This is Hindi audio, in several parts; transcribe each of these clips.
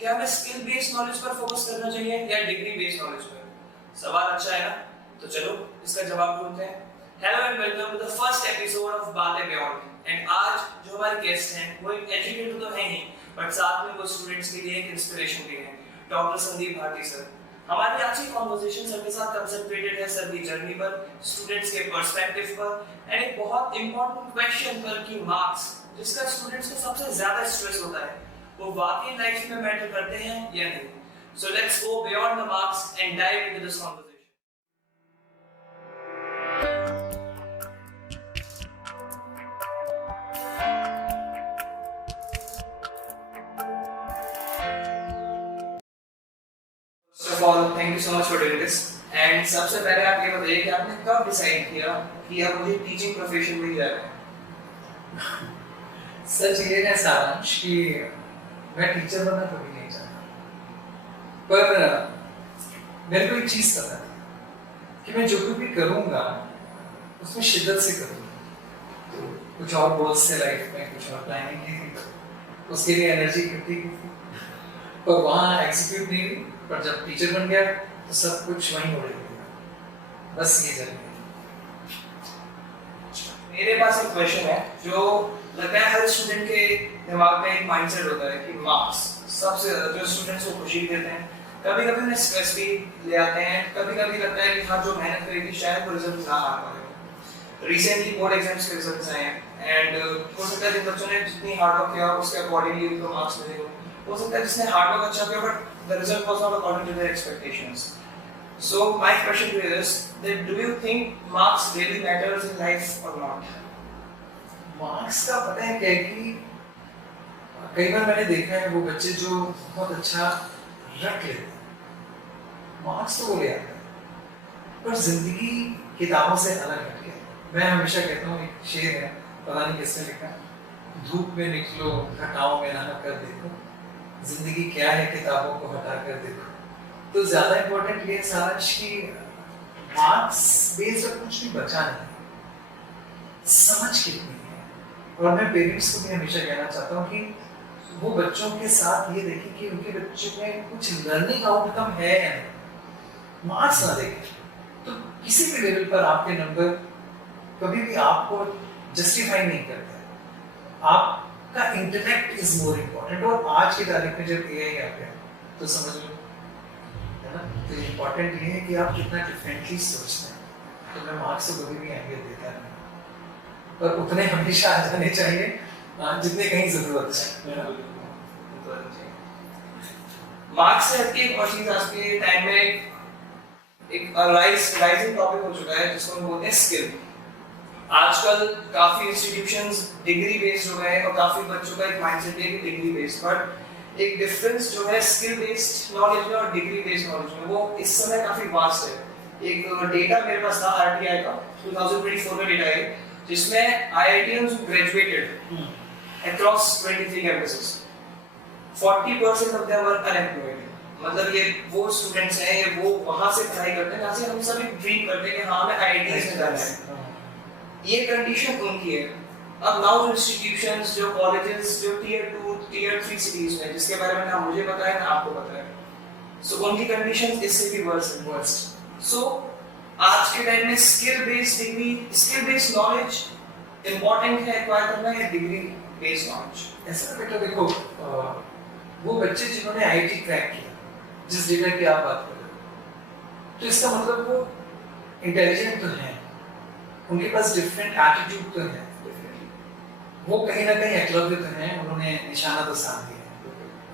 क्या हमें स्किल बेस्ड नॉलेज पर फोकस करना चाहिए या डिग्री बेस्ड नॉलेज पर? सवाल अच्छा है ना? तो चलो इसका जवाब ढूंढते हैं। Hello and welcome to the first episode of बातें बियॉन्ड। एंड आज जो हमारे गेस्ट हैं वो एक एजुकेटर तो है ही, बट साथ में वो स्टूडेंट्स के लिए एक इंस्पिरेशन भी है। Doctor Sandeep Bharati sir. हमारी आज की कॉन्वर्सेशन सर के साथ कंसंट्रेटेड है सर की जर्नी पर, स्टूडेंट्स के पर्सपेक्टिव पर एंड एक बहुत इंपॉर्टेंट क्वेश्चन पर कि मार्क्स जिसका स्टूडेंट्स को सबसे ज्यादा स्ट्रेस होता है वो वाकई लाइफ में मैटर करते हैं या नहीं। So let's go beyond the marks and dive into this conversation. First of all, thank you so much for doing this. And सबसे पहले आप ये बताइए कि आपने कब डिसाइड किया कि अब मुझे टीचिंग प्रोफेशन में ही जाना है? सच ये है सारांश कि मैं टीचर बनना कभी नहीं चाहता, पर मेरे को एक चीज पता है कि मैं जो कुछ भी करूंगा उसमें शिद्दत से करूंगा। तो कुछ और गोल्स थे लाइफ में, कुछ और प्लानिंग की थी, उसके लिए एनर्जी इकट्ठी की थी, पर वहाँ एग्जीक्यूट नहीं हुई। पर जब टीचर बन गया तो सब कुछ वहीं हो गया। बस ये जर्नी। मेरे पास एक क्वेश्चन है जो लगता है हर स्टूडेंट के दिमाग में एक माइंडसेट होता है कि मार्क्स सबसे ज्यादा जो स्टूडेंट्स को खुशी देते हैं, कभी कभी उन्हें स्ट्रेस भी ले आते हैं, कभी कभी लगता है कि हाँ जो मेहनत करेगी शायद वो रिजल्ट ना आ पाए। रिसेंटली बोर्ड एग्जाम्स के रिजल्ट्स आए हैं एंड हो सकता है जिन बच्चों ने जितनी हार्ड वर्क किया उसके अकॉर्डिंगली उनको मार्क्स मिले हो सकता है जिसने हार्ड वर्क अच्छा किया but the result was not according to their expectations. So my question to you is that do you think marks really matters in life or not? Marks का पता है क्या कि कई बार मैंने देखा है वो बच्चे जो बहुत अच्छा रट लेते हैं, मार्क्स तो वो ले आते हैं, पर जिंदगी किताबों से अलग हटके। मैं हमेशा कहता हूँ, एक शेर है, पता नहीं किसने लिखा, धूप में निकलो घटाओं में नहा कर देखो, जिंदगी क्या है किताबों को हटा कर देखो। तो ज्यादा इम्पोर्टेंट ये सारांश की मार्क्स बेस्ड कुछ भी बचा नहीं, समझ कितनी है। और मैं पेरेंट्स को भी हमेशा कहना चाहता हूँ कि वो बच्चों के साथ ये देखें कि उनके बच्चों में कुछ लर्निंग आउटकम है या नहीं। मार्क्स ना देखें तो किसी भी लेवल पर आपके नंबर कभी भी आपको जस्टिफाई नहीं करते। आपका इंटेलेक्ट इज मोर इम्पोर्टेंट। और आज की तारीख में जब एआई आ गया तो समझ लो, है ना, तो इम्पोर्टेंट ये है कि आप कितना डिफरेंटली सोचते हैं। तो मैं मार्क्स को कभी भी अहमियत देता नहीं, पर उतने हमेशा आ जाने चाहिए जितने कहीं जरूरत है। मार्क्स से हटके एक और चीज आज के टाइम में एक राइजिंग टॉपिक हो चुका है जिसको हम बोलते हैं स्किल। आजकल काफी इंस्टीट्यूशंस डिग्री बेस्ड हो गए हैं और काफी बच्चों का एक माइंडसेट है कि डिग्री बेस्ड, बट एक डिफरेंस जो है स्किल बेस्ड नॉलेज में और डिग्री बेस्ड नॉलेज में वो इस समय काफी वास्ट है। एक डेटा मेरे पास था आरटीआई का 2024 में डेटा है जिसमें IITians who graduated across 23 campuses 40% of them are unemployed। मतलब ये वो स्टूडेंट्स हैं, ये वो वहां से पढ़ाई करते हैं जहाँ से हम सभी ड्रीम करते हैं कि हाँ हमें आईआईटीएस में जाना है। ये कंडीशन उनकी है। अब नाउ जो इंस्टीट्यूशंस, जो कॉलेजेस, जो टियर 2 टियर 3 सिटीज में जिसके बारे में ना मुझे पता है ना आपको पता है, सो उनकी कंडीशन इससे भी वर्स्ट। सो आज के टाइम में skill based degree, skill based knowledge important है एक्वायर करना या डिग्री बेस्ड नॉलेज? ऐसा बेटा देखो, वो बच्चे जिन्होंने आईआईटी क्रैक किया, जिस डेटा की आप बात कर रहे हो, तो इसका मतलब वो इंटेलिजेंट तो हैं, उनके पास डिफरेंट एटीट्यूड तो है, वो कहीं ना कहीं एकलव्य तो हैं, उन्होंने निशाना तो साध दिया,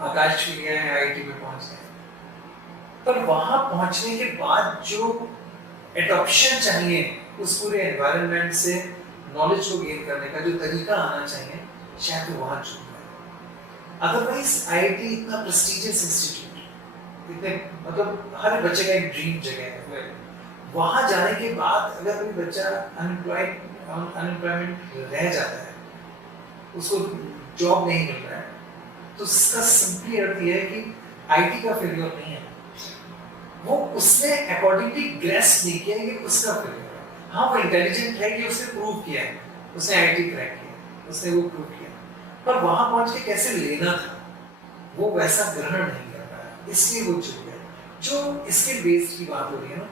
आकाश छू गया है, आईआईटी में पहुंच गए। पर वहां पहुंचने के बाद जो एडॉप्शन चाहिए उस पूरे एनवायरनमेंट से नॉलेज को गेन करने का जो तरीका आना चाहिए, शायद वो वहां चूक गए। अदरवाइज आईआईटी इतना प्रेस्टिजियस इंस्टीट्यूट, इतने मतलब हर बच्चे का एक ड्रीम जगह है। वहां जाने के बाद अगर कोई बच्चा अनएम्प्लॉयमेंट रह जाता है, उसको जॉब नहीं मिल रहा है, तो इसका सिंपली अर्थ ये है कि आईटी का फेलियर नहीं है, वो उसने अकॉर्डिंगली ग्रेस्प नहीं किया, ये उसका फेलियर है। हाँ वो इंटेलिजेंट है, ये उसने प्रूव किया है, उसने आईटी क्रैक किया, उसने वो प्रूव किया, पर वहां पहुंच के कैसे लेना था वो वैसा ग्रहण नहीं कर पाया, इसलिए वो चुप गया। जो स्किल बेस्ड की बात हो रही है ना,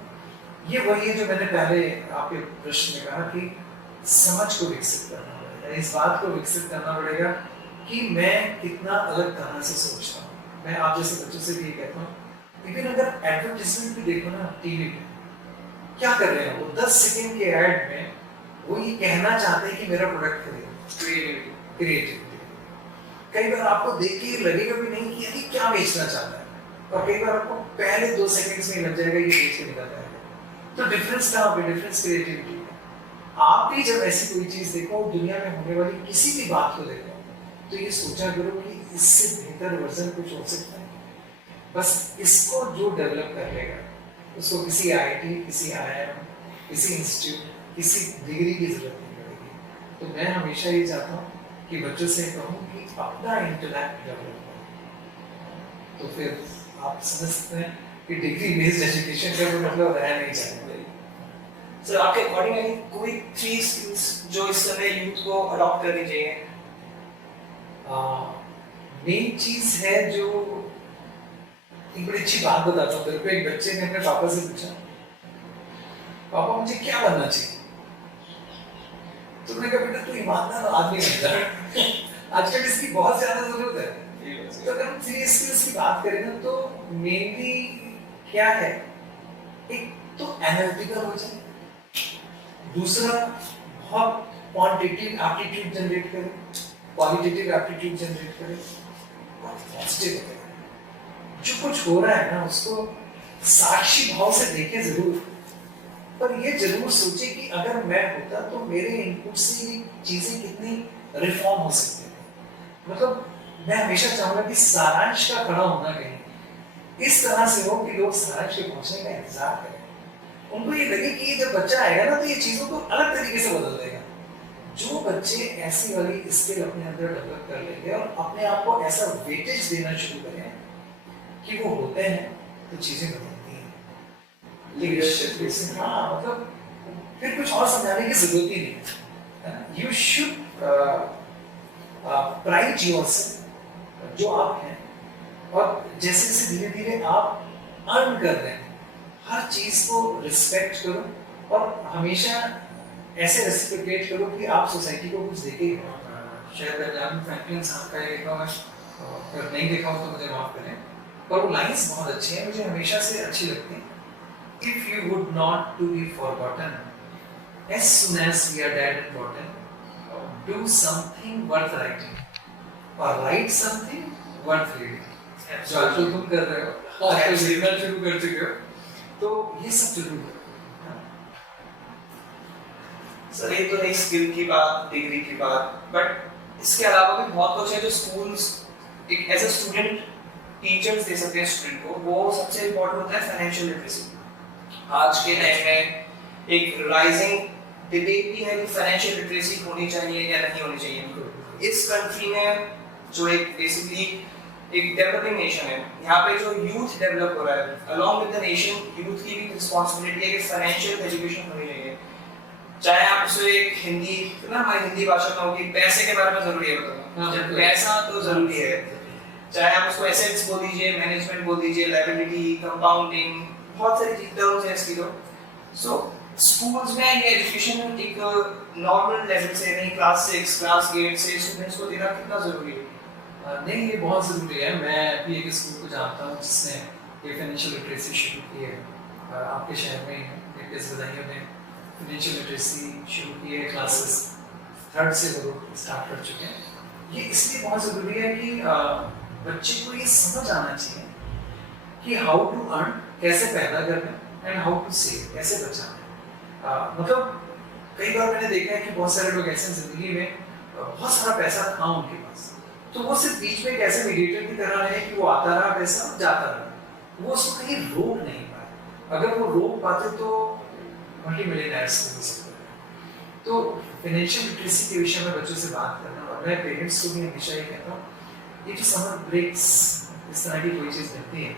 ये वही है जो मैंने पहले आपके प्रश्न में कहा कि समझ को विकसित करना पड़ेगा, इस बात को विकसित करना पड़ेगा कि मैं कितना अलग तरह से सोचता हूँ। मैं आप जैसे बच्चों से भी ये कहता हूँ, इवन अगर एडवर्टाइजमेंट भी देखो ना टीवी पे, क्या कर रहे हैं वो 10 सेकंड के ऐड में वो ये कहना चाहते हैं कि मेरा प्रोडक्ट खरीदो, क्रिएटिविटी। कई बार आपको देख के लगेगा भी नहीं कि यार क्या बेचना चाहता है, और कई बार आपको पहले 2 सेकंड्स में लग जाएगा ये बेच के निकल जाएगा। तो डिफरेंस कहाँ पे? डिफरेंस क्रिएटिविटी है। आप भी जब ऐसी कोई चीज देखो, दुनिया में होने वाली किसी भी बात को देखो, तो ये सोचा करो कि इससे बेहतर वर्जन कुछ हो सकता है। बस इसको जो डेवलप कर लेगा, उसको किसी आईआईटी, किसी आईआईएम, किसी इंस्टीट्यूट, किसी डिग्री की जरूरत नहीं पड़ेगी। तो मैं हमेशा ये चाहता हूँ कि बच्चों से कहूँ कि अपना इंटेलेक्ट डेवलप करो। तो फिर आप समझ सकते हैं कि डिग्री बेस्ड एजुकेशन का कोई मतलब रह नहीं चाहिए। सर आपके अकॉर्डिंग यानी कोई 3 स्किल्स जो इस समय यूथ को अडॉप्ट करनी चाहिए? मेन चीज है जो एक बड़ी अच्छी बात बताता हूँ। तेरे को एक बच्चे ने अपने पापा से पूछा, पापा मुझे क्या बनना चाहिए? तो मैंने कहा बेटा तू ईमानदार आदमी बन जा। आजकल इसकी बहुत ज्यादा जरूरत है। तो अगर हम 3 स्किल्स की बात करें ना, तो मेनली क्या है, एक तो एनालिटिकल हो जाए, दूसरा बहुत क्वांटिटेटिव एप्टीट्यूड जनरेट करे, क्वालिटेटिव एप्टीट्यूड जनरेट करे, और पॉजिटिव करे। जो कुछ हो रहा है ना उसको साक्षी भाव से देखे जरूर, पर ये जरूर सोचे कि अगर मैं होता तो मेरे इनपुट से ये चीजें कितनी रिफॉर्म हो सकती है। मतलब मैं हमेशा चाहूंगा कि सारांश का खड़ा होना कहीं इस तरह से हो कि लोग सारांश के पहुंचने का इंतजार करें, उनको ये लगे कि ये जब बच्चा आएगा ना तो ये चीजों को अलग तरीके से बदल देगा। जो बच्चे ऐसी वाली स्किल अपने अंदर डेवलप कर लेंगे और अपने आप को ऐसा वेटेज देना शुरू करें कि वो होते हैं, तो चीजें बदलती हैं। लीडरशिप, हाँ, मतलब फिर कुछ और समझाने की जरूरत ही नहीं। यू शुड प्राइड योरसेल्फ जो आप हैं, और जैसे जैसे धीरे धीरे आप अर्न कर रहे हैं, हर चीज को रिस्पेक्ट करो, और हमेशा ऐसे रेसिप्रोकेट करो कि आप सोसाइटी को कुछ देके ही हो। शायद बेंजामिन फ्रैंकलिन साहब का एक और अगर नहीं देखा हो तो मुझे माफ करें, पर वो लाइंस बहुत अच्छी हैं, मुझे हमेशा से अच्छी लगती हैं। If you would not to be forgotten, as soon as we are dead and rotten, do something worth writing, or write something worth reading. जो आजकल तुम कर रहे हो, आजकल लिखना शुरू कर चुके हो, तो ये सब जरूर करो। सर ये तो नहीं स्किल की बात, डिग्री की बात, बट इसके अलावा भी बहुत कुछ है जो स्कूल्स एक एज अ स्टूडेंट टीचर्स दे सकते हैं स्टूडेंट को। वो सबसे इम्पोर्टेंट होता है फाइनेंशियल लिटरेसी। आज के टाइम में एक राइजिंग डिबेट भी है कि फाइनेंशियल लिटरेसी होनी चाहिए या नहीं होनी चाहिए। इस कंट्री में जो एक बेसिकली एक डेवलपिंग नेशन है, यहाँ पे जो यूथ डेवलप हो रहा है, along with the nation youth की भी रिस्पांसिबिलिटी है कि फाइनेंशियल एजुकेशन होनी चाहिए। चाहे आप उसे एक हिंदी ना, हमारी हिंदी भाषा में होगी, पैसे के बारे में जरूरी है बताना, पैसा तो जरूरी है। चाहे आप उसको एसेट्स बोल दीजिए, मैनेजमेंट बोल दीजिए, लायबिलिटी, कंपाउंडिंग, बहुत सारी टर्म्स हैं इसकी। तो सो स्कूल्स में ये एजुकेशन एक नॉर्मल लेवल से नहीं, क्लास 6 क्लास 8 से स्टूडेंट्स को देना कितना जरूरी है? नहीं, ये बहुत ज़रूरी है। मैं भी एक स्कूल को जानता हूँ जिसने ये फाइनेंशियल लिटरेसी शुरू की है, आपके शहर में ही किस बधाइयों ने फाइनेंशियल लिटरेसी शुरू की है। क्लासेस 3rd से वो स्टार्ट कर चुके हैं। ये इसलिए बहुत ज़रूरी है कि बच्चे को ये समझ आना चाहिए कि हाउ टू अर्न, कैसे पैदा करना, एंड हाउ टू सेव, कैसे बचाना। मतलब कई बार मैंने देखा है कि बहुत सारे लोग ऐसे जिंदगी में बहुत सारा पैसा था उनके पास, तो वो सिर्फ बीच में एक ऐसे मीडिएटर की तरह है कि वो आता रहा पैसा जाता रहा, वो उसको कहीं रोक नहीं पाए। अगर वो रोक पाते तो मल्टी मिलियनर्स हो सकते हैं। तो फाइनेंशियल लिटरेसी के विषय में बच्चों से बात करना, और मैं पेरेंट्स को भी हमेशा ये कहता हूँ, ये जो समर ब्रेक्स इस तरह की कोई चीज़ मिलती है,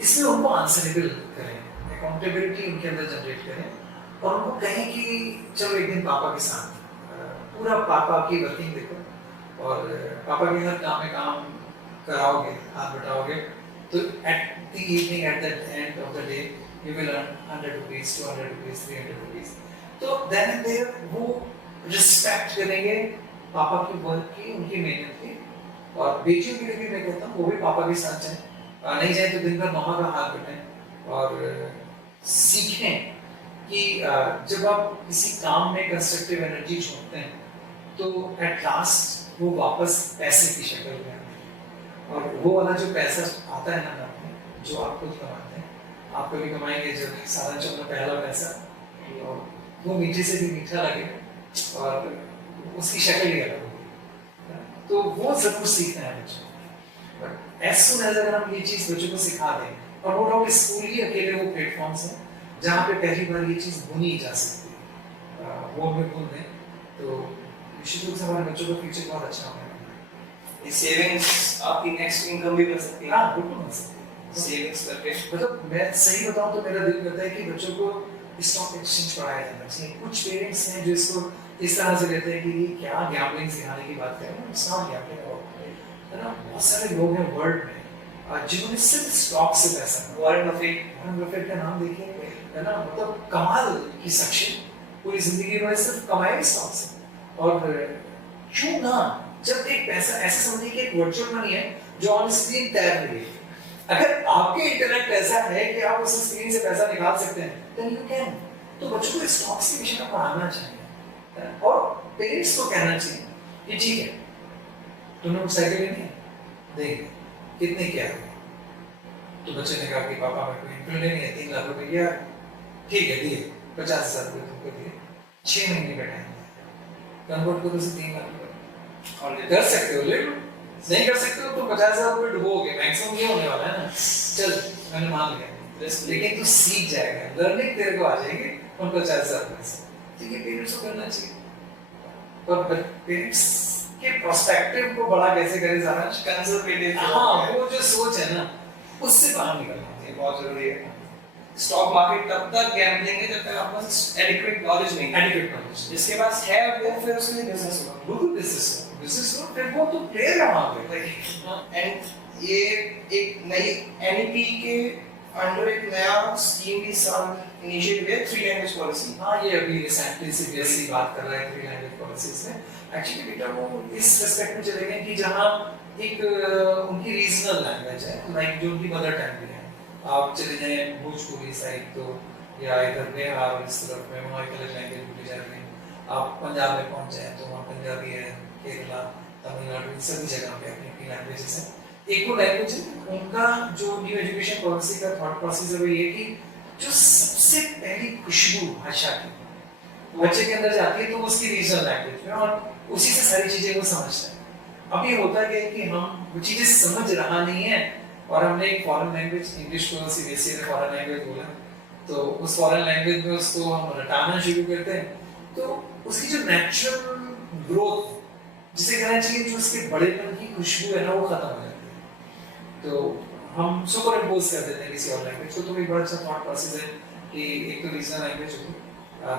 इसमें उनको आंसरेबल करें, अकाउंटेबिलिटी उनके अंदर जनरेट करें, और उनको कहें कि चलो एक दिन पापा के साथ पूरा पापा की वर्किंग देखो, और पापा के हर काम में काम कराओगे, हाथ बटाओगे, तो at the evening, at the end of the day you will earn 100 rupees, 200 rupees, 300 rupees. तो देन एंड देयर वो रिस्पेक्ट करेंगे पापा की वर्क की, उनकी मेहनत की। और बेटियों के लिए भी मैं कहता हूँ वो भी पापा के साथ जाएं, नहीं जाए तो दिन भर मामा का हाथ बटाएं और सीखें कि जब आप किसी काम में कंस्ट्रक्टिव एनर्जी छोड़ते हैं तो एट लास्ट वो वापस पैसे की शक्ल में आते हैं। और वो वाला जो पैसा आता है ना आपने, जो आप खुद कमाते हैं, आप कभी कमाएंगे जब सारा चलना पहला पैसा, और वो मीठे से भी मीठा लगे और उसकी शक्ल ही अलग होगी। तो वो जरूर सीखना है बच्चों को। बट एज सून एज अगर हम ये चीज़ बच्चों को सिखा दें, और नो डाउट स्कूल ही अकेले वो प्लेटफॉर्म्स हैं जहाँ पे पहली बार ये चीज़ बुनी जा सकती है, वो हमें बुन दें तो निश्चित रूप से हमारे बच्चों का फ्यूचर बहुत अच्छा होगा। ये सेविंग्स आपकी नेक्स्ट इनकम भी बन सकती है। हाँ बिल्कुल बन सकती है। सेविंग्स करके मतलब मैं सही बताऊँ तो मेरा दिल करता है कि बच्चों को स्टॉक एक्सचेंज पढ़ाया जाना चाहिए। कुछ पेरेंट्स हैं जो इसको इस तरह से लेते हैं कि ये क्या गैम्बलिंग सिखाने की बात कर रहे हैं, इट्स नॉट गैम्बलिंग, है ना। बहुत सारे लोग हैं वर्ल्ड में जिन्होंने सिर्फ स्टॉक से पैसा कमाया। वॉरेन बफेट का नाम देखिए, है ना, मतलब कमाल की शख्सियत, पूरी जिंदगी में सिर्फ कमाए स्टॉक से। और क्यों ना, जब एक पैसा ऐसे समझिए कि एक वर्चुअल मनी है जो ऑन स्क्रीन तैर रही है, अगर आपके इंटरनेट ऐसा है कि आप उस स्क्रीन से पैसा निकाल सकते हैं, then you can। तो बच्चों को स्टॉक्स के विषय में पढ़ाना चाहिए और पेरेंट्स को कहना चाहिए कि ठीक है तुमने कुछ साइकिल लेनी है, देंगे, कितने क्या है। तो बच्चे ने कहा कि पापा मेरे को इनफिनिटी लेनी है, 3 लाख रुपए दिया, ठीक है दिए, 50,000 रुपए तुमको दिए, 6 महीने का टाइम कन्वर्ट करो उसे 3 लाख रुपए। और कर सकते हो, ले लो, नहीं कर सकते हो तो 50,000 रुपए डुबोगे, मैक्सिमम ये होने वाला है ना। चल मैंने मान लिया, लेकिन तू सीख जाएगा, लर्निंग तेरे को आ जाएगी उन 50,000 रुपए से। ठीक है, पेरेंट्स को करना चाहिए। पर पेरेंट्स के पर्सपेक्टिव को बड़ा कैसे करें, ज़्यादा कंजर्वेटिव, हाँ वो जो सोच है ना उससे बाहर निकलना चाहिए, बहुत जरूरी है। स्टॉक मार्केट तब तक गैम्बलिंग है जब तक आपके पास एडिक्वेट नॉलेज नहीं है। एडिक्वेट नॉलेज जिसके पास है वो फिर उसके लिए बिजनेस होगा, बिल्कुल बिजनेस हो, फिर वो तो प्लेयर है वहाँ पे। एंड ये एक नई एनईपी के अंडर एक नया स्कीम भी साल इनिशिएट हुआ है, 3 लैंग्वेज पॉलिसी। हाँ ये अभी रिसेंटली सीबीएसई बात कर रहा है 3 लैंग्वेज पॉलिसी से। एक्चुअली बेटा वो इस रिस्पेक्ट में चले गए कि जहाँ एक उनकी रीजनल लैंग्वेज है, लाइक जो उनकी मदर टंग है, आप चले जाएं भोजपुरी साइड तो, या इधर बिहार और इस तरफ में वहाँ एक अलग लैंग्वेज बोली जा रही है। आप पंजाब में पहुँच जाएं तो वहाँ पंजाबी है, केरला, तमिलनाडु, सभी जगह पे अपनी अपनी लैंग्वेजेस हैं। एक वो लैंग्वेज है उनका जो न्यू एजुकेशन पॉलिसी का थॉट प्रोसेस है वो ये कि जो सबसे पहली खुशबू भाषा की बच्चे के अंदर जाती है तो उसकी रीजनल लैंग्वेज में, और उसी से सारी चीजें वो समझता है। अब ये होता है कि हम वो चीजें समझ रहा नहीं है और हमने एक फॉरेन लैंग्वेज, इंग्लिश को सीबीएसई ने फॉरेन लैंग्वेज बोला, तो उस फॉरेन लैंग्वेज में उसको हम रटाना शुरू करते हैं, तो उसकी जो नेचुरल ग्रोथ जिसे कहना चाहिए, जो उसके बड़ेपन की खुशबू है ना, वो खत्म हो जाती है। तो हम सुपर इम्पोज कर देते हैं किसी और लैंग्वेज को। तो एक बड़ा अच्छा थॉट प्रोसेस है कि एक तो रीजनल लैंग्वेज होगी,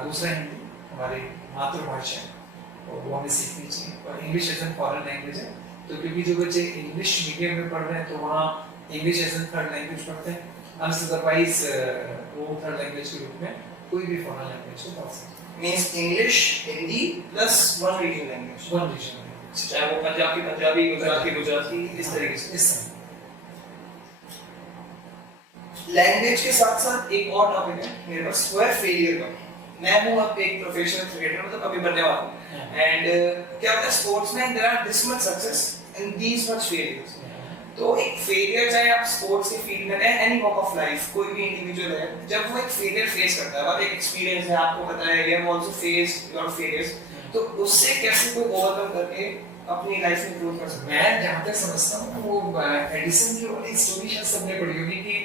दूसरा हिंदी हमारी मातृभाषा है और वो हमें सीखनी चाहिए। और English as an foreign language है, तो क्योंकि जो बच्चे इंग्लिश मीडियम में पढ़ रहे हैं तो वहाँ English as an third language पढ़ते हैं, अदरवाइज वो थर्ड लैंग्वेज के रूप में कोई भी फॉरेन लैंग्वेज को पढ़ सकते हैं। Means English, Hindi plus one regional language, चाहे वो पंजाब की पंजाबी, गुजरात की गुजराती, इस तरीके से। इस तरह लैंग्वेज के साथ साथ एक और टॉपिक है मेरे पास, वो है फेलियर का। मैं हूँ अब एक प्रोफेशनल क्रिकेटर, मतलब अभी बनने वाला हूँ, एंड क्या होता है स्पोर्ट्स में, there are this much success and these much failures. तो एक फेलियर, चाहे आप स्पोर्ट्स के फील्ड में हैं, एनी वॉक ऑफ लाइफ, कोई भी इंडिविजुअल है, जब वो एक फेलियर फेस करता है, और एक एक्सपीरियंस है, आपको पता है, you have also faced lot of failures, तो उससे कैसे कोई ओवरकम करके अपनी लाइफ में इंप्रूव कर सकता है। मैं जहाँ तक समझता हूँ वो एडिसन की वाली स्टोरी शायद सबने पढ़ी होगी कि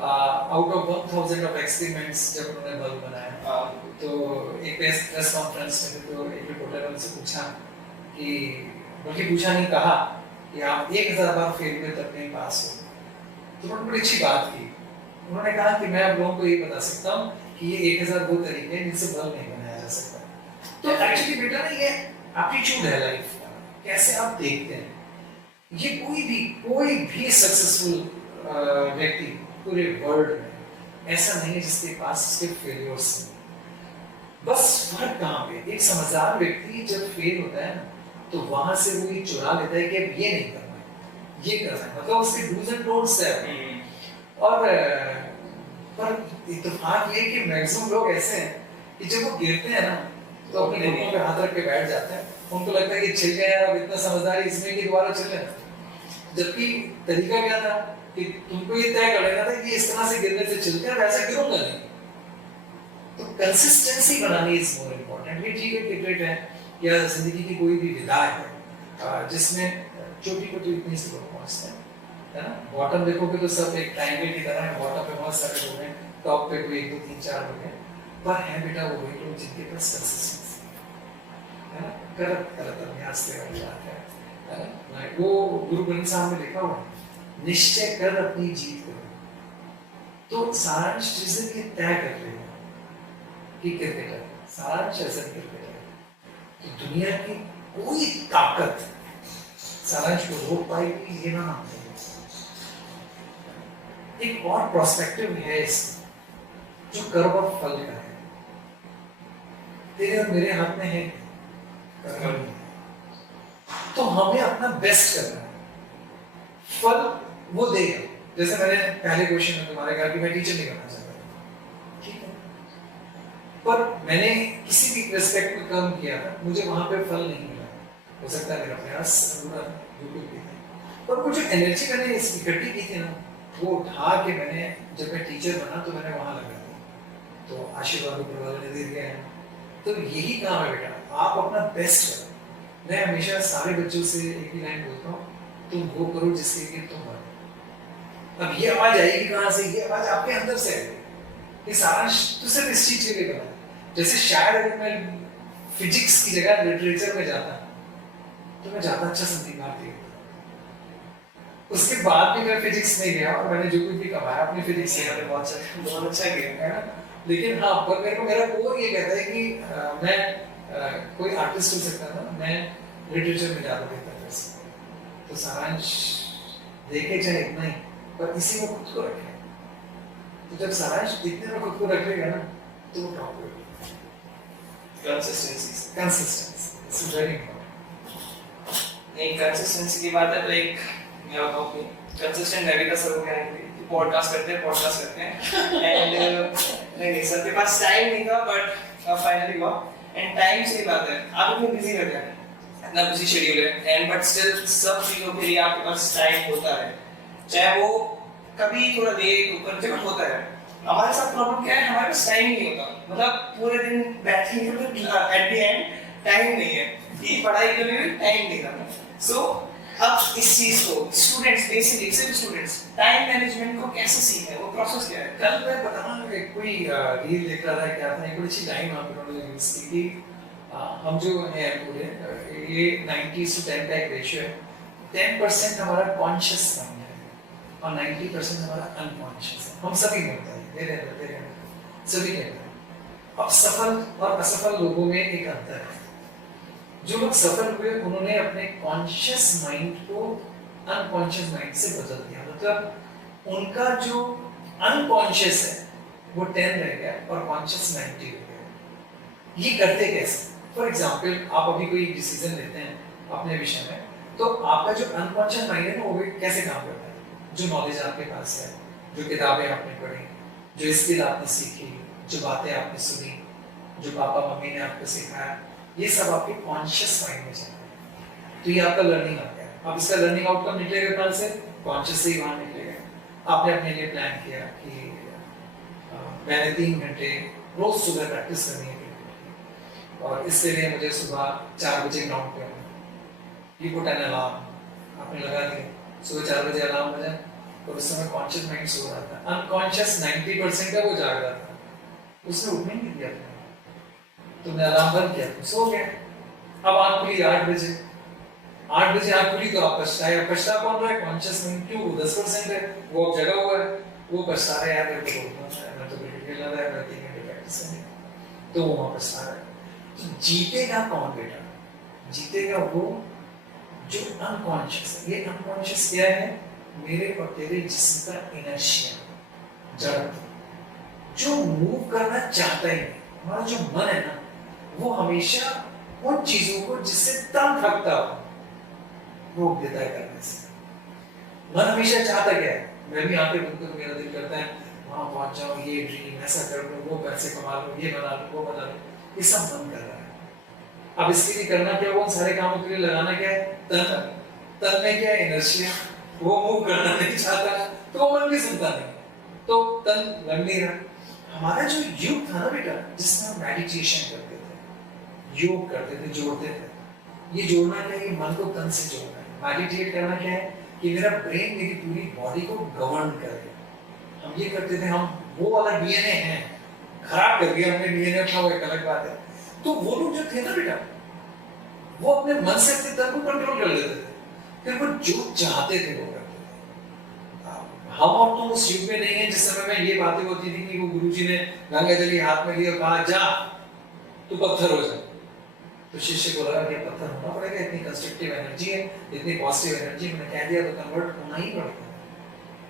आउट ऑफ 1000 ऑफ एक्सपेरिमेंट्स जब उन्होंने बल्ब बनाया, तो एक प्रेस कॉन्फ्रेंस में तो एक रिपोर्टर ने उनसे पूछा कि, बल्कि पूछा नहीं, कहा कि आप 1000 बार फेल हुए तब नहीं पास हो। तो उन्होंने बड़ी अच्छी बात की, उन्होंने कहा कि मैं आप लोगों को ये बता सकता हूँ कि ये 1000 वो तरीके हैं जिनसे बल्ब नहीं बनाया जा सकता। तो एक्चुअली बेटा ना ये एप्टीट्यूड है लाइफ का, कैसे आप देखते हैं। ये कोई भी सक्सेसफुल व्यक्ति पूरे वर्ल्ड में ऐसा नहीं है जिसके पास सिर्फ फेलियर्स हैं। बस फर्क कहाँ पे, एक समझदार व्यक्ति जब फेल होता है ना तो वहां से वो ये चुरा लेता है कि अब ये नहीं करना है, ये करना है, मतलब उसके डूज एंड डोंट्स है। और पर इत्तेफाक ये कि मैक्सिमम लोग ऐसे हैं कि जब वो गिरते हैं ना तो अपने घुटनों पे हाथ रख के बैठ जाते हैं, उनको लगता है कि छिल गए यार, अब इतना समझदारी इसमें कि दोबारा चल लेना। जबकि तरीका क्या था कि तुमको ये तय कर लेना था कि इस तरह से गिरने से चलते हैं, वैसा गिरूंगा नहीं। तो कंसिस्टेंसी बनानी इज मोर इम्पोर्टेंट। ये ठीक है, क्रिकेट है या जिंदगी की कोई भी विधा है जिसमें चोटी को तो इतनी से लोग पहुंचते हैं, है ना। बॉटम देखोगे तो सब एक ट्रायंगल की तरह है, बॉटम पे बहुत सारे लोग हैं, टॉप पे कोई 1 2 3 4 लोग हैं, पर है बेटा वो वही लोग जिनके पास कंसिस्टेंसी है ना, करत अभ्यास से हो जाता है ना। वो गुरु ग्रंथ साहब में लिखा हुआ है, निश्चय कर अपनी जीत करो। तो सारांश जिस दिन ये तय कर लेगा कि क्रिकेटर, सारांश ऐसा क्रिकेटर है तो दुनिया की कोई ताकत सारांश को रोक पाएगी, ये ना मानते। एक और प्रोस्पेक्टिव है इसमें जो कर्म और फल का है। तेरे और मेरे हाथ में है कर्म, तो हमें अपना बेस्ट करना है, फल वो देगा। जैसे मैंने पहले क्वेश्चन में तुम्हारे कहा कि मैं टीचर नहीं बनना चाहता, ठीक है, पर मैंने किसी भी रिस्पेक्ट में काम किया था, मुझे वहां पे फल नहीं मिला। हो सकता है मेरा प्रयास अधूरा बिल्कुल भी था, पर वो जो एनर्जी मैंने इकट्ठी की थी ना, वो उठा के मैंने, जब मैं टीचर बना तो मैंने वहां लगा दी, तो आशीर्वाद ऊपर वाले ने दे दिया है। तो यही काम है बेटा, आप अपना बेस्ट करो। मैं हमेशा सारे बच्चों से एक ही लाइन बोलता हूँ, तुम वो करो जिसके लिए तुम बनो। अब ये आवाज आएगी कहाँ से, ये आवाज आपके अंदर से आएगी कि सारांश तो सिर्फ इस चीज के लिए बना। जैसे शायद अगर मैं फिजिक्स की जगह लिटरेचर में जाता तो मैं ज्यादा अच्छा संदीप भारती, उसके बाद भी मैं फिजिक्स नहीं गया और मैंने जो कुछ भी कमाया अपनी फिजिक्स से बहुत अच्छा किया है ना। लेकिन हाँ, पर मेरे को मेरा कोर ये कहता है कि मैं कोई आर्टिस्ट हो सकता था, मैं लिटरेचर में ज्यादा बेहतर कर सकता। तो सारांश देखे चाहे इतना ही, पर इसी में खुद को रखे। तो जब सारांश इतने में खुद को रखेगा ना तो वो टॉप होगा। Consistency is very important. नहीं, कंसिस्टेंसी की बात है तो एक मैं बताऊं कि कंसिस्टेंट रवि का सर को कहने के लिए पॉडकास्ट करते हैं नहीं सर के पास टाइम नहीं था, बट फाइनली हुआ। एंड टाइम से ही बात है, आप इतने बिजी रहते हैं, इतना बिजी शेड्यूल है, एंड बट स्टिल सब चीजों के लिए आपके पास टाइम होता है, चाहे वो कभी थोड़ा देर ऊपर जब होता है। हमारे साथ प्रॉब्लम क्या है, हमारे पास टाइम नहीं होता, मतलब पूरे दिन बैठे हैं तो एट द एंड टाइम नहीं है कि पढ़ाई के लिए टाइम नहीं था। सो अब इस चीज को स्टूडेंट्स, बेसिकली सिर्फ स्टूडेंट्स टाइम मैनेजमेंट को कैसे सीखें, वो प्रोसेस क्या है? कल मैं बता रहा हूँ, कोई रील देख रहा था, क्या था, एक बड़ी अच्छी लाइन आप लोगों ने यूज की कि हम जो हैं पूरे ये 90:10 का एक रेशियो है। 10% हमारा कॉन्शियस माइंड है और 90% हमारा अनकॉन्शियस है। हम सभी में होता है, सभी में। अब सफल और असफल लोगों में एक अंतर है। जो लोग सफल हुए उन्होंने अपने कॉन्शियस माइंड को अनकॉन्शियस माइंड से बदल दिया, मतलब उनका जो अनकॉन्शियस है वो 10 रह गया और कॉन्शियस 90 हो गया। ये करते कैसे? फॉर एग्जाम्पल, आप अभी कोई डिसीजन लेते हैं अपने विषय में, तो आपका जो अनकॉन्शियस माइंड है ना वो कैसे काम करता है? जो नॉलेज आपके पास है, जो किताबें आपने पढ़ी, जो स्किल आपने सीखी, जो बातें आपने सुनी, जो पापा मम्मी ने आपको सिखाया, ये सब आपके कॉन्शियस माइंड में चलता है। तो ये आपका लर्निंग आ गया। अब इसका लर्निंग आउटकम निकलेगा कल से कॉन्शियस से ही वहां निकलेगा। आपने अपने लिए प्लान किया कि मैंने 3 घंटे रोज सुबह प्रैक्टिस करनी है क्रिकेट, और इसके लिए मुझे सुबह 4 बजे ग्राउंड पे आना। यू पुट एन अलार्म, आपने लगा दिया, सुबह 4 बजे अलार्म बजा, और उस समय कॉन्शियस माइंड सो रहा था, अनकॉन्शियस 90% का वो जाग रहा था, उसने उठने नहीं दिया। तुमने अलार्म बंद किया, तुम सो गए। अब आँख खुली 8 बजे, 8 बजे आँख खुली तो आप पछताए। पछता कौन रहा है? Conscious mind. क्यों? वो 10% है, वो अब जगा हुआ है, वो पछता रहा है, यार मेरे को बोलना है, मैं तो क्रिकेट खेलना था, मैं 3 घंटे प्रैक्टिस करनी, तो वो वहाँ पछता रहा है। तो जीतेगा कौन बेटा? जीतेगा वो जो अनकॉन्शियस है, ये अनकॉन्शियस क्या है? मेरे और तेरे जिस्म का इनर्शिया, जड़त्व, जो मूव करना चाहता ही नहीं। हमारा जो मन है ना, वो हमेशा उन चीजों को जिससे तन थकता हो रोक देता है करने से। मन हमेशा चाहता क्या है? मैं भी आंखें बंद करूं, मेरा दिल करता है वहां पहुंच जाऊं, ये ड्रीम ऐसा कर लूं, वो पैसे कमा लूं, ये बना लूं, वो बना लूं, ये सब मन कर रहा है। अब इसके लिए करना क्या? वो सारे कामों के लिए लगाना क्या है? तन। तन में क्या है? इनर्शिया, वो मूव करना नहीं चाहता, तो वो मन भी सुनता नहीं, तो तन लग नहीं रहा। हमारा जो युग था ना बेटा, जिसमें हम मेडिटेशन करते थे, योग करते थे, जोड़ते थे, ये जोड़ना क्या है? ये मन को तन से जोड़ना है। मेडिटेट करना क्या है? कि मेरा ब्रेन मेरी पूरी बॉडी को गवर्न करे। हम ये करते थे, हम वो वाला डीएनए है, खराब कर दिया हमने डीएनए अपना, वो एक अलग बात है। तो वो लोग जो थे ना बेटा, वो अपने मन से अपने तन को कंट्रोल कर लेते थे, फिर वो जो चाहते थे वो करते थे। हम और तुम उस युग में नहीं है जिस समय में ये बातें होती थी कि वो गुरुजी ने गंगा जल हाथ में लिया और कहा जा तू पत्थर हो जा। तो शिष्य को लगा कि पत्थर होना पड़ेगा, इतनी कंस्ट्रक्टिव एनर्जी है, इतनी पॉजिटिव एनर्जी, मैंने कह दिया तो कन्वर्ट होना ही पड़ेगा।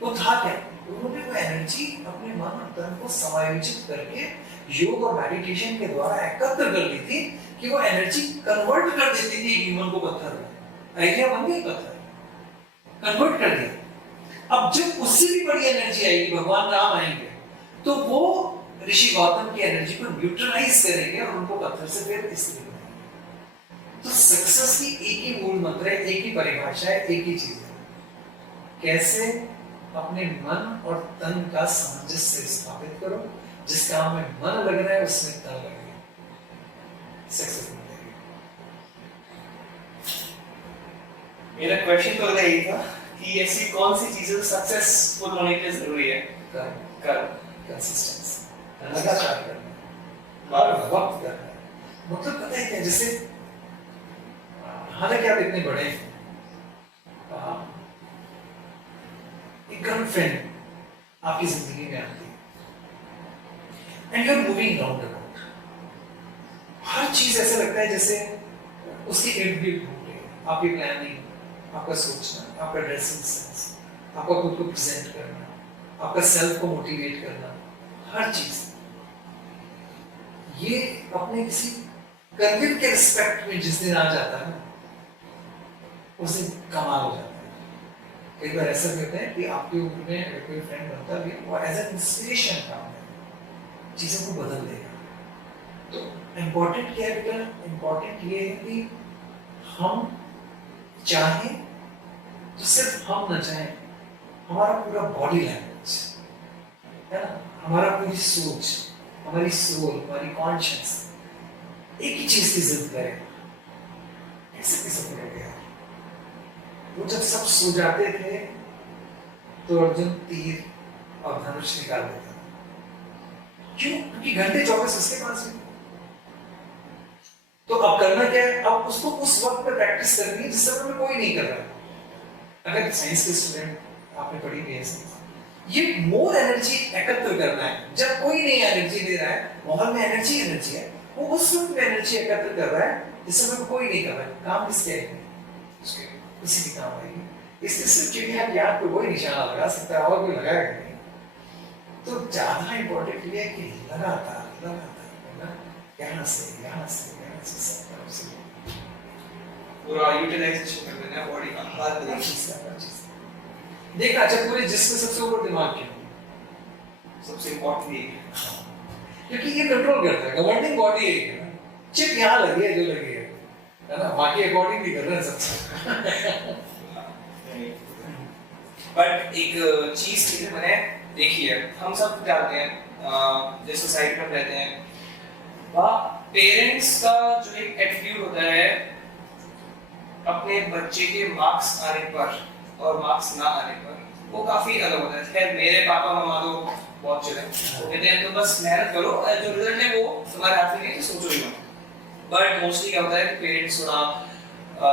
तो था क्या? उन्होंने वो एनर्जी अपने मन और तन को समायोजित करके योग और मेडिटेशन के द्वारा एकत्र कर ली थी कि वो एनर्जी कन्वर्ट कर देती थी ह्यूमन को पत्थर में। आइडिया बन गई, पत्थर कन्वर्ट कर दिया। अब जब उससे भी बड़ी एनर्जी आएगी, भगवान राम आएंगे, तो वो ऋषि गौतम की एनर्जी को न्यूट्रलाइज करेंगे और उनको पत्थर से फिर स्त्री बनाएंगे। तो सक्सेस की एक ही मूल मंत्र है, एक ही परिभाषा है, एक ही चीज है, कैसे अपने मन और तन का सामंजस्य स्थापित करो। जिस काम में मन लग रहा है उसमें तन लगे, सक्सेस मिलेगी। मेरा क्वेश्चन तो यही था कि ऐसी कौन सी चीजें सक्सेसफुल होने के लिए जरूरी है? कर्म, कंसिस्टेंसी, लगातार करना, हर वक्त करना। मतलब पता है क्या, जैसे हालांकि आप इतने बड़े हैं, एक गर्लफ्रेंड आपकी जिंदगी में आती है and you are moving round about, हर चीज ऐसा लगता है जैसे उसकी इर्द गिर्द घूम रही है। आपकी प्लानिंग, आपका सोचना, आपका ड्रेसिंग सेंस, आपका खुद को प्रेजेंट करना, आपका सेल्फ को मोटिवेट करना, हर चीज ये अपने किसी कर्तव्य के रिस्पेक्ट में जिस दिन आ जाता है उस दिन कमाल हो जाता है। कई बार ऐसा भी होता है कि आपकी उम्र में अगर कोई फ्रेंड बनता भी वो एज एन इंस्पिरेशन काम है, चीजों को बदल देगा। तो इम्पोर्टेंट क्या है बेटा? इम्पोर्टेंट ये है कि हम चाहें तो सिर्फ हम न चाहें, हमारा पूरा बॉडी लैंग्वेज है ना, हमारा पूरी सोच, हमारी सोल, हमारी कॉन्शियस एक ही चीज की जिद करे। कैसे कैसे करेंगे? वो जब सब सो जाते थे तो अर्जुन तीर और धनुष निकाल देता था। क्यों? क्योंकि घंटे 24 उसके पास में। तो अब करना क्या है? अब उसको उस वक्त पे प्रैक्टिस करनी है जिस समय में कोई नहीं कर रहा। अगर साइंस के स्टूडेंट आपने पढ़ी भी है, ये मोर एनर्जी एकत्र करना है। जब कोई नहीं एनर्जी दे रहा है, माहौल में एनर्जी है, वो उस वक्त में एनर्जी एकत्र कर रहा है जिस समय कोई नहीं कर रहा है। काम किसके है? उसके किसी भी काम आएगी। इससे सिर्फ चिड़िया की आंख पे वही निशाना लगा सकता है और कोई लगाएगा नहीं। तो ज्यादा इंपॉर्टेंट ये है कि लगातार यहाँ से सब तरफ से पूरा यूटिलाइजेशन कर देना बॉडी का, हर चीज। देखा अच्छा, पूरे जिस्म में सबसे ऊपर दिमाग क्यों? सबसे इम्पोर्टेंट ये क्योंकि ये कंट्रोल करता है, गवर्निंग बॉडी है। चिप यहाँ लगी है जो लगी है ना, बाकी अकॉर्डिंग भी कर रहे हैं सबसे। बट एक चीज थी मैंने देखी है, हम सब जानते हैं जिस सोसाइटी में रहते हैं, वहाँ पेरेंट्स का जो एक एटीट्यूड होता है अपने बच्चे के मार्क्स आने पर और मार्क्स ना आने पर, वो काफी अलग होता है। खैर मेरे पापा मम्मा तो बहुत चिल हैं, वो कहते हैं तो बस मेहनत करो, जो रिजल्ट है वो तुम्हारे हाथ में नहीं है, तो सोचो ही मत। बट मोस्टली क्या होता है कि पेरेंट्स थोड़ा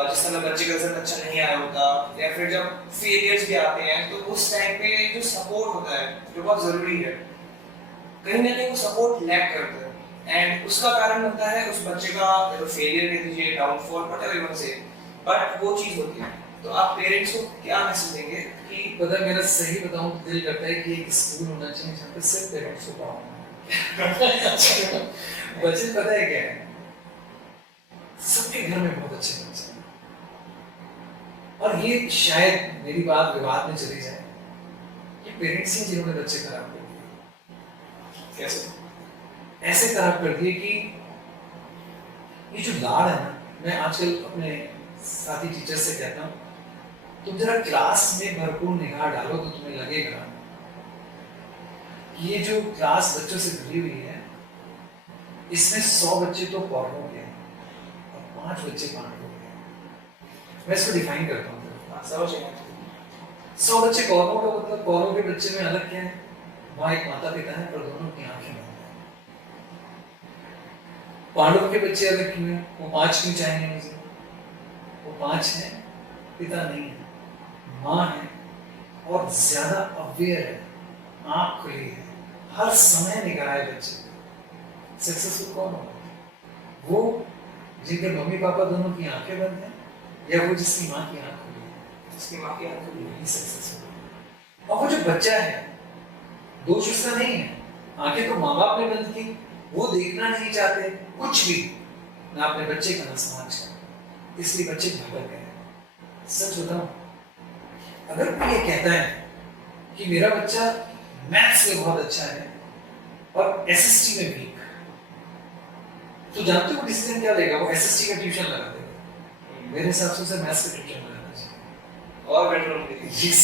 जिस समय बच्चे का रिजल्ट अच्छा नहीं आया होता या फिर जब फेलियर्स भी आते हैं तो उस टाइम पे जो सपोर्ट होता है जो बहुत जरूरी है, कहीं ना कहीं वो सपोर्ट लैक करता है। एंड उसका कारण होता है उस बच्चे का फेलियर कह दीजिए, downfall, whatever you want say, but वो चीज होती है। तो आप पेरेंट्स को क्या मैसेज देंगे कि पता है, मेरा सही बताऊं तो दिल करता है कि एक स्कूल होना चाहिए जहाँ पे सिर्फ पेरेंट्स को पढ़ाऊं। बच्चे पता है क्या है, सबके घर में बहुत अच्छे बच्चे हैं, और ये शायद मेरी बात विवाद में चली जाए, ये पेरेंट्स ही जिन्होंने बच्चे खराब कर दिए। कैसे? ऐसे खराब कर दिए कि ये जो लाड़ है ना, मैं आजकल अपने साथी टीचर से कहता हूँ, तुम जरा क्लास में भरपूर निगाह डालो तो तुम्हें लगेगा कि ये जो क्लास बच्चों से भरी हुई है, इसमें 100 बच्चे तो कौरवों के हैं और 5 बच्चे पांडवों के हैं। मैं इसको डिफाइन करता हूँ, समझ गए? 100 बच्चे कौरवों का मतलब कौरवों के बच्चे में अलग क्या है, वहां एक माता पिता है पर दोनों की आंखें बंद हैं। पांडवों के बच्चे अलग क्यों हैं, वो 5 क्यों चाहेंगे मुझे, वो 5 हैं, पिता नहीं है, माँ है और ज्यादा अवेयर है, आंख खुली है, हर समय निगाह है बच्चे। सक्सेसफुल कौन होगा? वो जिनके मम्मी पापा दोनों की आंखें बंद हैं, या वो जिसकी माँ की आंख खुली है? जिसकी माँ की आंख खुली है, वही सक्सेसफुल। और वो जो बच्चा है, दोष उसका नहीं है, आंखें तो माँ बाप ने बंद की, वो देखना नहीं चाहते कुछ भी, ना अपने बच्चे का ना समाज का, इसलिए बच्चे भटक गए। सच बताऊं, अगर कोई ये कहता है कि मेरा बच्चा मैथ्स में बहुत अच्छा है और एसएसटी में वीक, तो जानते हो डिसीजन क्या लेगा? वो एसएसटी का ट्यूशन लगा देगा। मेरे हिसाब से उसे मैथ्स का ट्यूशन लगाना चाहिए और बेटर होंगे। यस,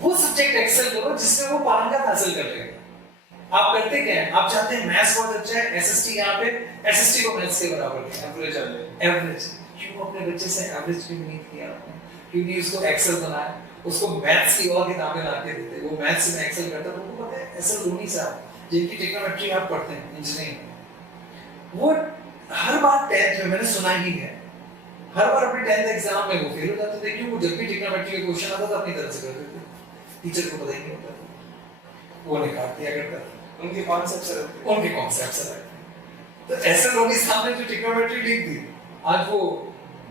वो सब्जेक्ट एक्सेल करो जिसमें वो पारंगत हासिल कर लेगा। आप करते क्या है, आप चाहते हैं मैथ्स बहुत अच्छा है, एसएसटी यहाँ पे, एसएसटी को मैथ्स के बराबर किया, एवरेज आ जाए। एवरेज। क्यों अपने बच्चे से एवरेज भी नहीं किया आपने? क्योंकि उसको एक्सेल बनाया, उसको मैथ्स की और किताबें ला के देते, वो मैथ्स में एक्सेल करता, तो उनको पता है एसएल धोनी साहब जिनकी ट्रिग्नोमेट्री आप पढ़ते हैं इंजीनियरिंग में, वो हर बार 10th में, मैंने सुना ही है, हर बार अपने 10th एग्जाम में वो फेल हो जाते थे। क्यों? वो जब भी ट्रिग्नोमेट्री का क्वेश्चन आता था अपनी तरफ से करते थे, टीचर को पता ही नहीं होता था, वो निकाल दिया करता था, उनके कॉन्सेप्ट्स अलग थे। उनके कॉन्सेप्ट्स अलग थे। तो एसएल धोनी साहब ने जो ट्रिग्नोमेट्री लिख दी, आज वो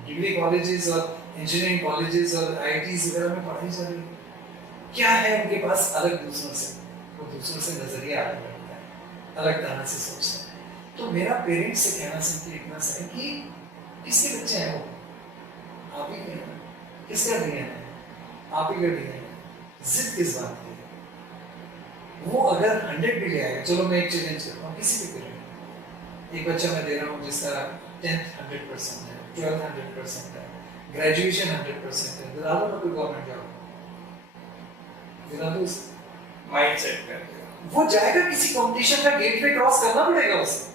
डिग्री कॉलेजेस और इंजीनियरिंग कॉलेजेस और आईआईटीज वगैरह में पढ़ाई जा रही है। क्या है उनके पास अलग दूसरों से, वो दूसरों से नजरिया अलग रखता है, अलग तरह से सोचता है। तो मेरा पेरेंट्स से कहना सिर्फ इतना सा है कि किसके बच्चे हैं वो, आप ही के हैं, किसका डीएनए है, आप ही का डीएनए है, जिद किस बात की है? वो अगर 100 भी ले आएगा, चलो मैं एक चैलेंज करता हूँ, किसी भी पेरेंट, एक बच्चा मैं दे रहा हूँ जिसका 10th 100% है, 12th 100% है, ग्रेजुएशन 100% है, दिला दो ना कोई गवर्नमेंट जॉब, दिला दो उसे। माइंडसेट करके वो जाएगा किसी कंपटीशन का गेट पे क्रॉस करना पड़ेगा उसे।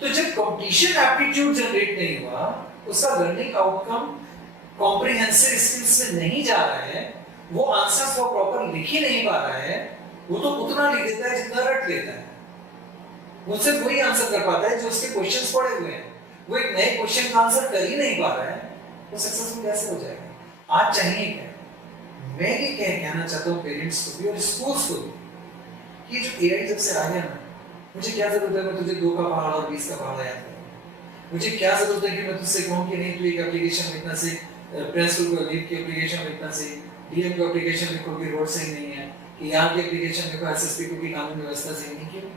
तो जब कंपटीशन एप्टीट्यूड जनरेट नहीं हुआ, उसका लर्निंग आउटकम कॉम्प्रिहेंसिव स्किल्स में नहीं जा रहा है, वो आंसर्स वो प्रॉपर लिख ही नहीं पा रहा है, वो तो उतना लिख देता है जितना रट लेता है, वो सिर्फ वही आंसर कर पाता है जो उसके क्वेश्चंस पड़े हुए हैं, वो एक नए क्वेश्चन का आंसर कर ही नहीं पा रहा है, वो सक्सेसफुल कैसे हो जाएगा? आज चाहिए क्या? मैं ये कहना चाहता हूँ पेरेंट्स को भी और स्कूल्स को भी, कि जो एआई जब से आ गया ना, मुझे क्या जरूरत है मैं तुझे 2 का पहाड़ और 20 का पहाड़ याद करूं? मुझे क्या जरूरत है कि मैं तुझसे कहूं कि नहीं तू एक एप्लीकेशन लिखना सीख, प्रिंसिपल को लीव की एप्लीकेशन लिखना सीख, डीएम को एप्लीकेशन लिखो कि रोड सही नहीं है, कि यहाँ की एप्लीकेशन लिखो एसएसपी को कि कानून व्यवस्था सही नहीं। क्यों?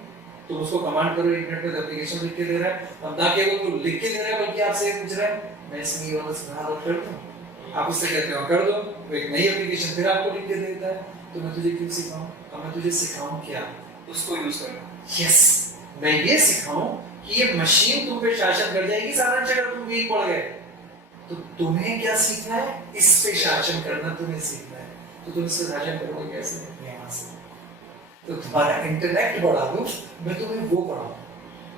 तो उसको कमांड करो 1 मिनट में एप्लीकेशन लिख के दे रहा है, अब ना केवल वो लिख के दे रहा है बल्कि आपसे पूछ रहा है मैं इसमें ये वाला सुधार और कर दूं, आप उससे कहते हो कर दो, वो एक नई एप्लीकेशन फिर आपको लिख के देता है। तो मैं तुझे क्यों सिखाऊं? अब मैं तुझे सिखाऊं क्या? उसको यूज करना। यस, मैं ये सिखाऊं कि ये मशीन तुम पे शासन कर जाएगी, सारा अगर तुम वीक पड़ गए तो तुम्हें क्या सीखना है? इस पे शासन करना तुम्हें सीखना है, तो तुम इससे शासन करोगे कैसे? यहाँ से। तो तुम्हारा इंटेलेक्ट बढ़ा दूं, मैं तुम्हें वो पढ़ाऊं,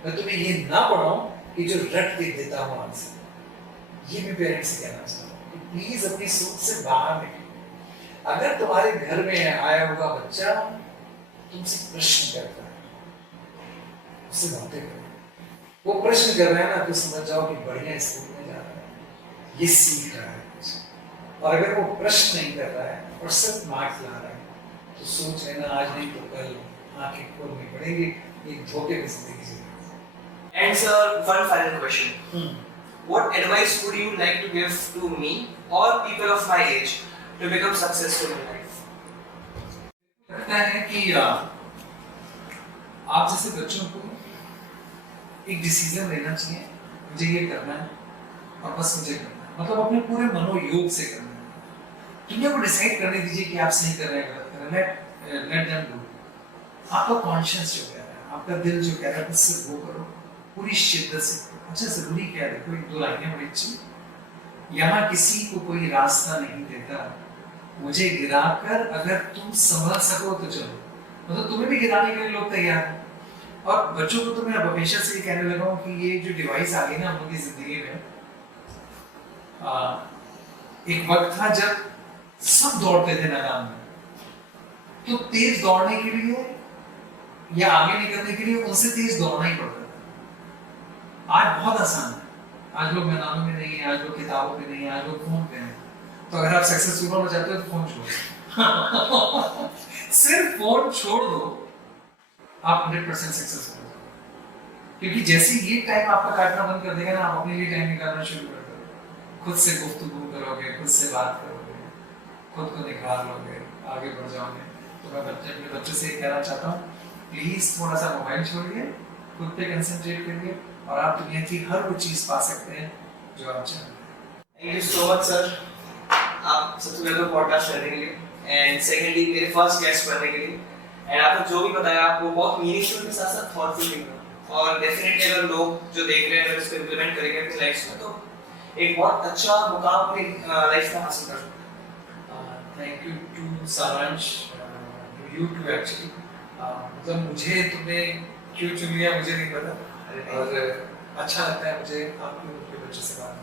मैं तुम्हें ये ना पढ़ाऊं कि जो रट के देता हूं आंसर। ये मैं पेरेंट्स से कहना चाहता हूं कि प्लीज अपनी सोच से बाहर निकलो। अगर तुम्हारे घर में आया हुआ बच्चा तुमसे प्रश्न करता है, उससे बातें करो, वो प्रश्न कर रहा है ना, तो समझ जाओ कि बढ़िया स्कूल में जा रहा है, ये सीख रहा है कुछ। और अगर वो प्रश्न नहीं कर रहा है और सिर्फ मार्क्स ला रहा है, तो सोच लेना आज नहीं तो कल आंखें खोलनी पड़ेगी, एक धोखे में जिंदगी जीना। And sir, one final question, what advice would you like to give to me or people of my age to become successful in life? लगता है कि आप जैसे बच्चों को एक डिसीजन लेना चाहिए, मुझे ये करना है और बस मुझे करना है, मतलब अपने पूरे मनोयोग से करना है। दुनिया को डिसाइड करने दीजिए कि आप सही कर रहे हैं गलत कर रहे हैं, लेट देम डू। आपका कॉन्शियस जो कह रहा है, आपका दिल जो कह रहा है, बस वो करो पूरी शिद्दत से। अच्छा जरूरी क्या है, देखो एक दो लाइनें बड़ी अच्छी, यहाँ किसी को कोई रास्ता नहीं देता, मुझे गिराकर अगर तुम संभल सको तो चलो, मतलब तुम्हें भी गिराने के लिए लोग तैयार हैं। और बच्चों को तो मैं हमेशा से ये कहने लगा हूँ कि ये जो डिवाइस आ गई ना हम लोग की जिंदगी में, एक वक्त था जब सब दौड़ते थे मैदान में, तो तेज दौड़ने के लिए या आगे निकलने के लिए उनसे तेज दौड़ना ही पड़ता था। आज बहुत आसान है, आज लोग मैदानों में नहीं है, आज लोग किताबों पे नहीं है, आज लोग फोन पे हैं। तो अगर आप सक्सेसफुल होना चाहते हो तो फोन छोड़ सिर्फ फोन छोड़ दो, आप 100% सक्सेसफुल हो जाओगे। क्योंकि जैसे ये टाइम आपका काटना बंद कर देगा ना, आप अपने लिए टाइम निकालना शुरू कर दोगे, खुद से गुफ्तगू करोगे, खुद से बात करोगे, खुद को निखार लोगे, आगे बढ़ जाओगे। तो मैं अपने बच्चों से कहना चाहता हूँ, प्लीज थोड़ा सा मोबाइल छोड़िए, खुद पे कंसंट्रेट करिए और आप दुनिया की हर वो चीज पा सकते हैं जो आप चाहते हैं। Thank you so much sir, आप सबसे पहले तो पॉडकास्ट करने के लिए एंड सेकेंडली मेरे फर्स्ट गेस्ट बनने के लिए, एंड आपने जो भी बताया वो बहुत मीनिंगफुल के साथ साथ थॉटफुल भी था, और डेफिनेटली अगर लोग जो देख रहे हैं अगर इसको इम्प्लीमेंट करेंगे अपनी लाइफ में तो एक बहुत अच्छा मुकाम अपनी लाइफ में हासिल कर सकते हैं। थैंक यू टू सारांश, यू टू एक्चुअली, मतलब मुझे तुमने क्यों चुन लिया मुझे नहीं पता, और अच्छा लगता है मुझे आपके बच्चों से बात